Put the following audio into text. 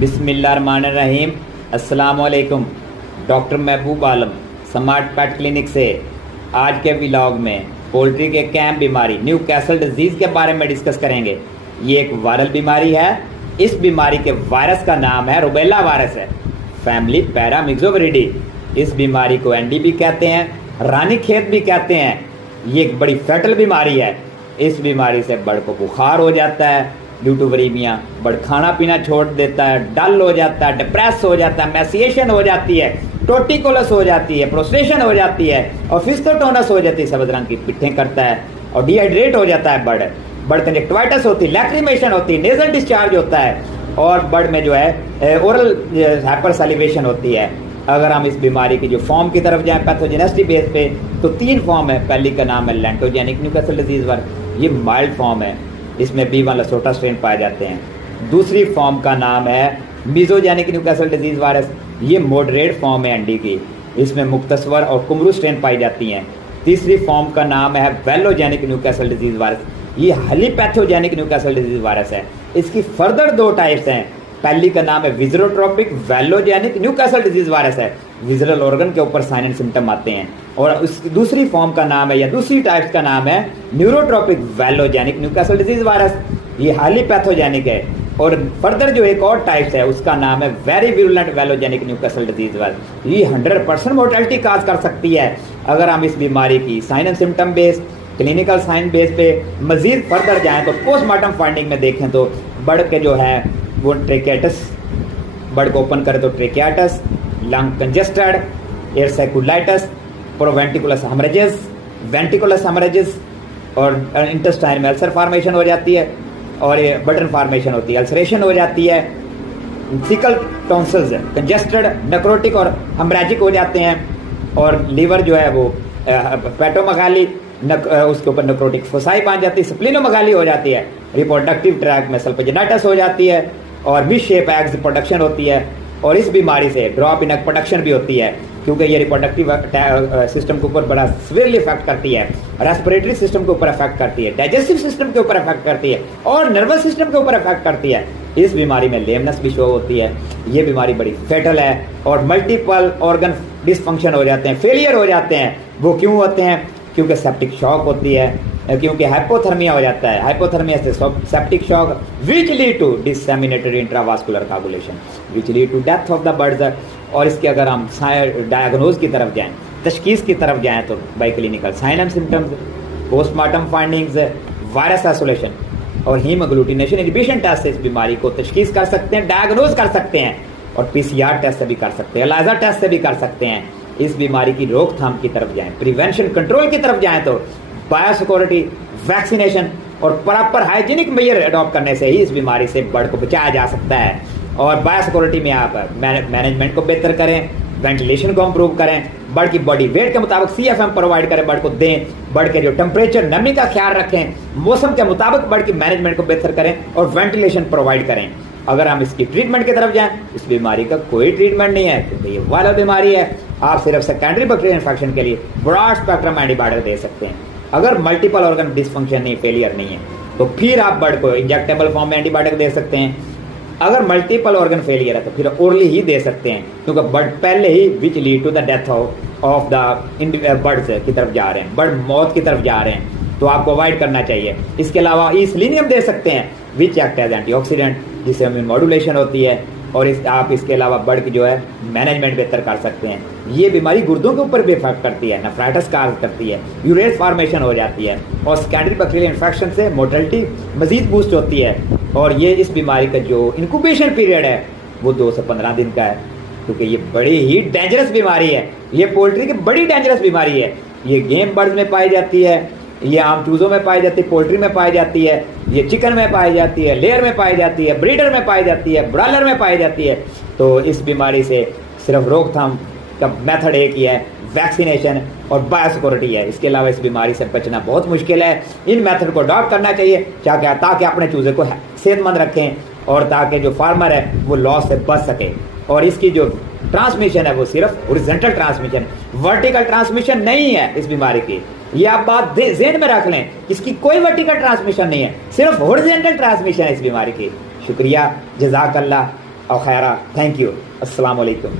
बिस्मिल्लाहिर्रहमानिर्रहीम। अस्सलाम वालेकुम। डॉक्टर महबूब आलम स्मार्ट पेट क्लिनिक से आज के व्लॉग में पोल्ट्री के कैम्प बीमारी न्यू कैसल डिजीज़ के बारे में डिस्कस करेंगे। ये एक वायरल बीमारी है। इस बीमारी के वायरस का नाम है रुबेला वायरस है, फैमिली पैरामिक्सोविरिडी। इस बीमारी को एनडी भी कहते हैं, रानी खेत भी कहते हैं। ये एक बड़ी फैटल बीमारी है। इस बीमारी से बर्ड को बुखार हो जाता है ड्यू टू वरीमिया, बर्ड खाना पीना छोड़ देता है, डल हो जाता है, डिप्रेस हो जाता है, मैसिएशन हो जाती है, टोटिकोलस हो जाती है, प्रोस्ट्रेशन हो जाती है और फिस्टोटोनस हो जाती है, सफेद रंग की पिट्ठें करता है और डिहाइड्रेट हो जाता है बर्ड कंजक्टिवाइटिस होती है, लैक्रिमेशन होती है, नेजल डिस्चार्ज होता है और बर्ड में जो है ओरल हाइपर सैलिवेशन होती है। अगर हम इस बीमारी की जो फॉर्म की तरफ जाएं पैथोजेनेसिटी बेस पे तो 3 फॉर्म है। पहली का नाम है लेंटोजेनिक न्यूकासल डिजीज वायरस, ये माइल्ड फॉर्म है, इसमें B1 लसोटा स्ट्रेन पाए जाते हैं। दूसरी फॉर्म का नाम है मीजोजेनिक न्यूकासल डिजीज वायरस, ये मॉडरेट फॉर्म है एनडी की, इसमें मुक्तसवर और कुमरू स्ट्रेन पाई जाती हैं। तीसरी फॉर्म का नाम है वेलोजेनिक न्यूकासल डिजीज वायरस, ये हाईलीपैथोजेनिक न्यूकासल डिजीज वायरस है। इसकी फर्दर 2 टाइप्स हैं। पहली का नाम है विजरोट्रोपिक वेलोजेनिक न्यूकासल डिजीज वायरस है, विजरल ऑर्गन के ऊपर साइन एंड सिम्टम आते हैं। और उस दूसरी फॉर्म का नाम है या दूसरी टाइप का नाम है न्यूरोट्रोपिक वेलोजेनिक न्यूकासल डिजीज वायरस, ये हाईली पैथोजेनिक है। और फर्दर जो एक और टाइप्स है उसका नाम है very virulent velogenic Newcastle disease virus, ये 100% मोर्टेलिटी काज कर सकती है। अगर हम इस बीमारी की sign and symptom base clinical sign base पे मजीद फर्दर जाएं तो पोस्टमार्टम फाइंडिंग में देखें तो बर्ड के जो है वो ट्रेकियाटिस, बर्ड को ओपन करें तो tracheitis, lung congested, air sacculitis, proventriculus haemorrhages, ventriculus haemorrhages और इंटेस्टाइन में अल्सर फार्मेशन हो जाती है और ये बटन फार्मेशन होती है, अल्सरेशन हो जाती है, सिकल टॉन्सिल्स कंजेस्टेड, नेक्रोटिक और हेमरेजिक हो जाते हैं और लीवर जो है वो पेटोमगाली उसके ऊपर नेक्रोटिक फोसाई बांध जाती है, स्प्लिनोमगाली हो जाती है, रिप्रोडक्टिव ट्रैक में सल्फेजिनाइटिस हो जाती है और विश शेप एग्स प्रोडक्शन होती है। और इस बीमारी से ड्रॉप इन एग प्रोडक्शन भी होती है क्योंकि ये रिप्रोडक्टिव सिस्टम के ऊपर बड़ा सीवियरली इफेक्ट करती है, रेस्पिरेटरी सिस्टम के ऊपर इफेक्ट करती है, डाइजेस्टिव सिस्टम के ऊपर इफेक्ट करती है और नर्वस सिस्टम के ऊपर इफेक्ट करती है। इस बीमारी में लेमनेस भी शो होती है। ये बीमारी बड़ी फेटल है और मल्टीपल ऑर्गन डिसफंक्शन हो जाते हैं, फेलियर हो जाते हैं। वो क्यों होते हैं? क्योंकि सेप्टिक शॉक होती है, क्योंकि हाइपोथर्मिया हो जाता है, हाइपोथर्मिया से septic shock which lead to disseminated intravascular coagulation which lead to death of the birds. और इसके अगर हम डायग्नोज की तरफ जाएं, तशखीस की तरफ जाएं तो by clinical sign and symptoms, postmortem findings, virus isolation और हीमोग्लूटिनेशन इनहिबिशन टेस्ट से इस बीमारी को तशखीस कर सकते हैं, डायग्नोज कर सकते हैं और PCR टेस्ट से भी कर सकते हैं, एलाइजा टेस्ट से भी कर सकते हैं। इस बीमारी की रोकथाम की तरफ जाएं, प्रिवेंशन कंट्रोल की तरफ जाएं तो बायोसिक्योरिटी, वैक्सीनेशन और प्रॉपर हाइजीनिक मेजर अडॉप्ट करने से ही इस बीमारी से बर्ड को बचाया जा सकता है। और बायोसिक्योरिटी में आप मैनेजमेंट को बेहतर करें, वेंटिलेशन को इम्प्रूव करें, बर्ड की बॉडी वेट के मुताबिक CFM प्रोवाइड करें, बर्ड को दें, बर्ड के जो टेम्परेचर नमी का ख्याल रखें, मौसम के मुताबिक बर्ड की मैनेजमेंट को बेहतर करें और वेंटिलेशन प्रोवाइड करें। अगर हम इसकी ट्रीटमेंट की तरफ जाएं, इस बीमारी का कोई ट्रीटमेंट नहीं है क्योंकि ये वायरल बीमारी है। आप सिर्फ सेकेंडरी बैक्टीरियल इन्फेक्शन के लिए ब्रॉड स्पेक्ट्रम एंटीबायोटिक दे सकते हैं। अगर मल्टीपल ऑर्गन डिसफंक्शन नहीं, फेलियर नहीं है तो फिर आप बर्ड को इंजेक्टेबल फॉर्म में एंटीबायोटिक दे सकते हैं। अगर मल्टीपल ऑर्गन फेलियर है तो फिर ओरली ही दे सकते हैं क्योंकि बर्ड पहले ही which lead to the death of the birds की तरफ जा रहे हैं, बर्ड मौत की तरफ जा रहे हैं, तो आपको अवॉइड करना चाहिए। इसके अलावा ईसलिनियम दे सकते हैं विच एक्ट एज एंटीऑक्सीडेंट, जिससे इम्यून मॉड्यूलेशन होती है और आप इसके अलावा बर्ड की जो है मैनेजमेंट बेहतर कर सकते हैं। ये बीमारी गुर्दों के ऊपर भी इफेक्ट करती है, नेफ्राइटिस काज करती है, यूरेट फॉर्मेशन हो जाती है और सेकेंडरी बैक्टीरियल इन्फेक्शन से मोर्टेलिटी मजीद बूस्ट होती है। और ये इस बीमारी का जो इंक्यूबेशन पीरियड है वो 2 से 15 दिन का है क्योंकि ये बड़ी ही डेंजरस बीमारी है। ये पोल्ट्री की बड़ी डेंजरस बीमारी है। ये गेम बर्ड्स में पाई जाती है, ये आम चूज़ों में पाई जाती है, पोल्ट्री में पाई जाती है, ये चिकन में पाई जाती है, लेयर में पाई जाती है, ब्रीडर में पाई जाती है, ब्रॉयलर में पाई जाती है। तो इस बीमारी से सिर्फ रोकथाम का मेथड एक ही है, वैक्सीनेशन और बायोसिक्योरिटी है। इसके अलावा इस बीमारी से बचना बहुत मुश्किल है। इन मेथड को अडॉप्ट करना चाहिए ताकि अपने चूज़े को सेहतमंद रखें और ताकि जो फार्मर है वो लॉस से बच सके। और इसकी जो ट्रांसमिशन है वो सिर्फ हॉरिजॉन्टल ट्रांसमिशन, वर्टिकल ट्रांसमिशन नहीं है इस बीमारी की। ये आप बात ज़हन में रख लें, इसकी कोई वर्टिकल ट्रांसमिशन नहीं है, सिर्फ हॉरिजॉन्टल ट्रांसमिशन है इस बीमारी की। शुक्रिया, जज़ाकल्लाह। और खैरा। Thank you. अस्सलाम वालेकुम।